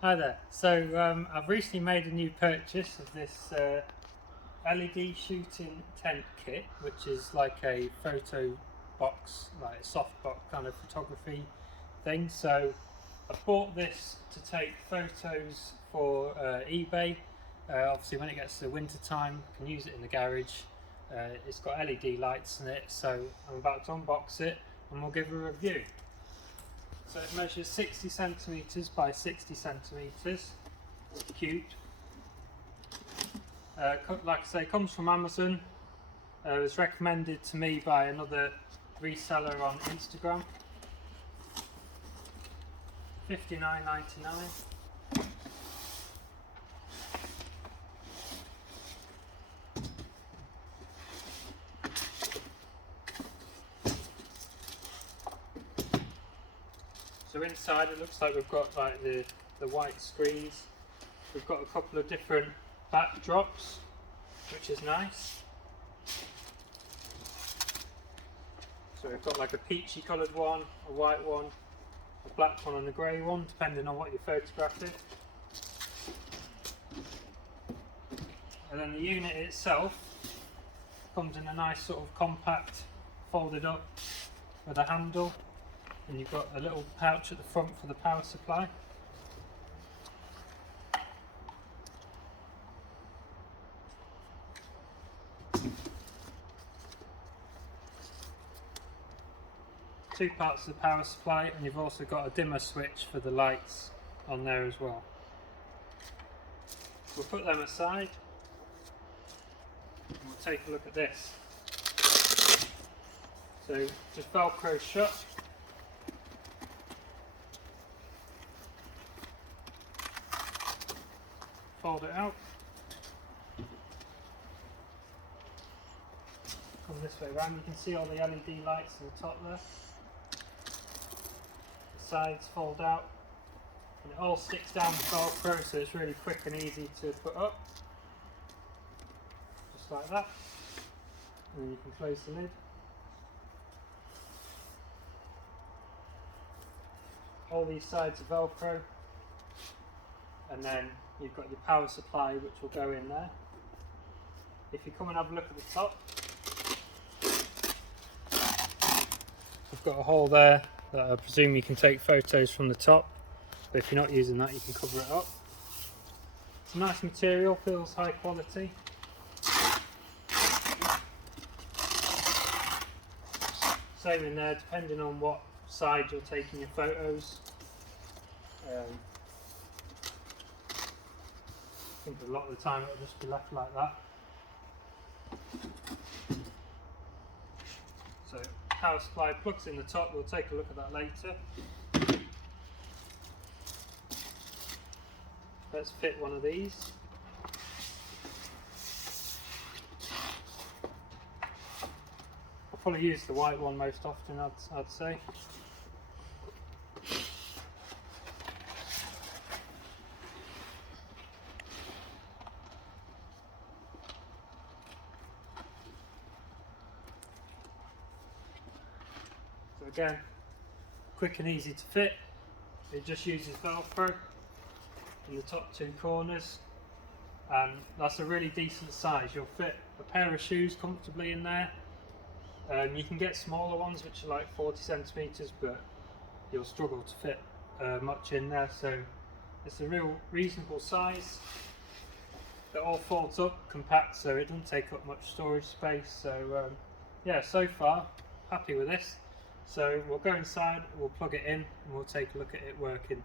Hi there. So I've recently made a new purchase of this LED shooting tent kit, which is like a photo box, like a soft box kind of photography thing. So I bought this to take photos for eBay. Obviously when it gets to the winter time, I can use it in the garage. It's got LED lights in it, so I'm about to unbox it and we'll give a review. So it measures 60 centimetres by 60 centimetres, cubed. Like I say, it comes from Amazon. It was recommended to me by another reseller on Instagram. $59.99. So inside it looks like we've got like the white screens. We've got a couple of different backdrops, which is nice. So we've got like a peachy coloured one, a white one, a black one and a grey one, depending on what you're photographing. And then the unit itself comes in a nice sort of compact, folded up with a handle. And you've got a little pouch at the front for the power supply. Two parts of the power supply, and you've also got a dimmer switch for the lights on there as well. We'll put them aside and we'll take a look at this. So just Velcro shut. Fold it out. Come this way around, you can see all the LED lights on the top there. The sides fold out, and it all sticks down with Velcro, so it's really quick and easy to put up. Just like that. And then you can close the lid. All these sides are Velcro, and then you've got your power supply which will go in there. If you come and have a look at the top, I've got a hole there that I presume you can take photos from the top, but if you're not using that you can cover it up. It's a nice material, feels high quality. Same in there, depending on what side you're taking your photos. I think a lot of the time it'll just be left like that. So power supply plugs in the top, we'll take a look at that later. Let's fit one of these. I'll probably use the white one most often, I'd say. So again, quick and easy to fit. It just uses Velcro in the top two corners, and that's a really decent size. You'll fit a pair of shoes comfortably in there. You can get smaller ones which are like 40 centimetres, but you'll struggle to fit much in there, so it's a real reasonable size. It all folds up compact, so it doesn't take up much storage space. So yeah, so far happy with this. So we'll go inside, we'll plug it in and we'll take a look at it working.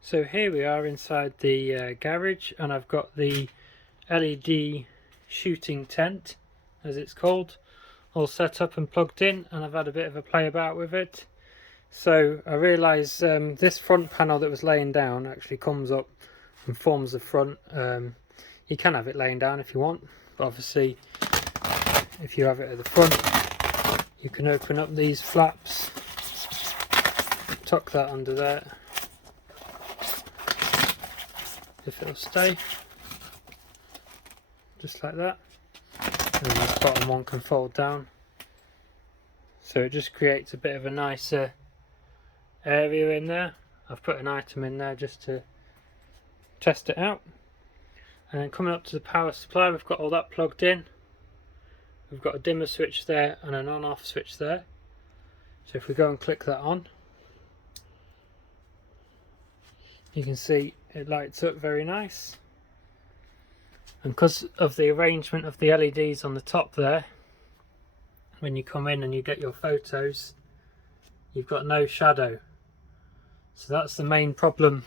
So here we are inside the garage, and I've got the LED shooting tent, as it's called, all set up and plugged in, and I've had a bit of a play about with it. So I realise this front panel that was laying down actually comes up and forms the front. You can have it laying down if you want, but obviously if you have it at the front, you can open up these flaps, tuck that under there, if it'll stay, just like that. And this bottom one can fold down, so it just creates a bit of a nicer area in there. I've put an item in there just to test it out. And then coming up to the power supply, we've got all that plugged in. We've got a dimmer switch there and an on-off switch there. So if we go and click that on, you can see it lights up very nice. And because of the arrangement of the LEDs on the top there, when you come in and you get your photos, you've got no shadow. So that's the main problem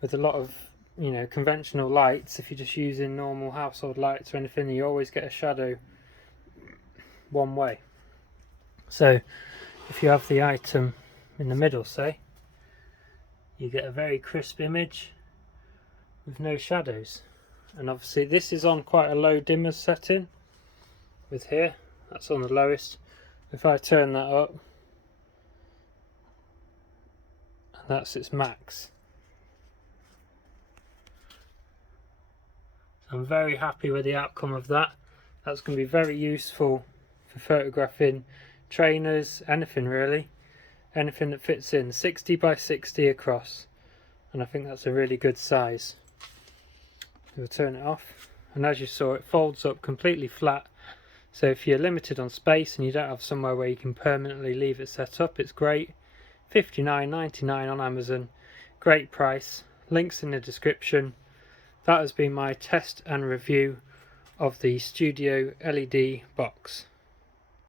with a lot of, you know, conventional lights. If you're just using normal household lights or anything, you always get a shadow one way. So if you have the item in the middle, say, you get a very crisp image with no shadows. And obviously this is on quite a low dimmer setting with here, that's on the lowest. If I turn that up, and that's its max. So I'm very happy with the outcome of that. That's going to be very useful for photographing trainers, anything really, anything that fits in. 60 by 60 across, and I think that's a really good size. We'll turn it off, and as you saw, it folds up completely flat. So if you're limited on space and you don't have somewhere where you can permanently leave it set up, it's great. $59.99 on Amazon, great price, links in the description. That has been my test and review of the Studio LED box.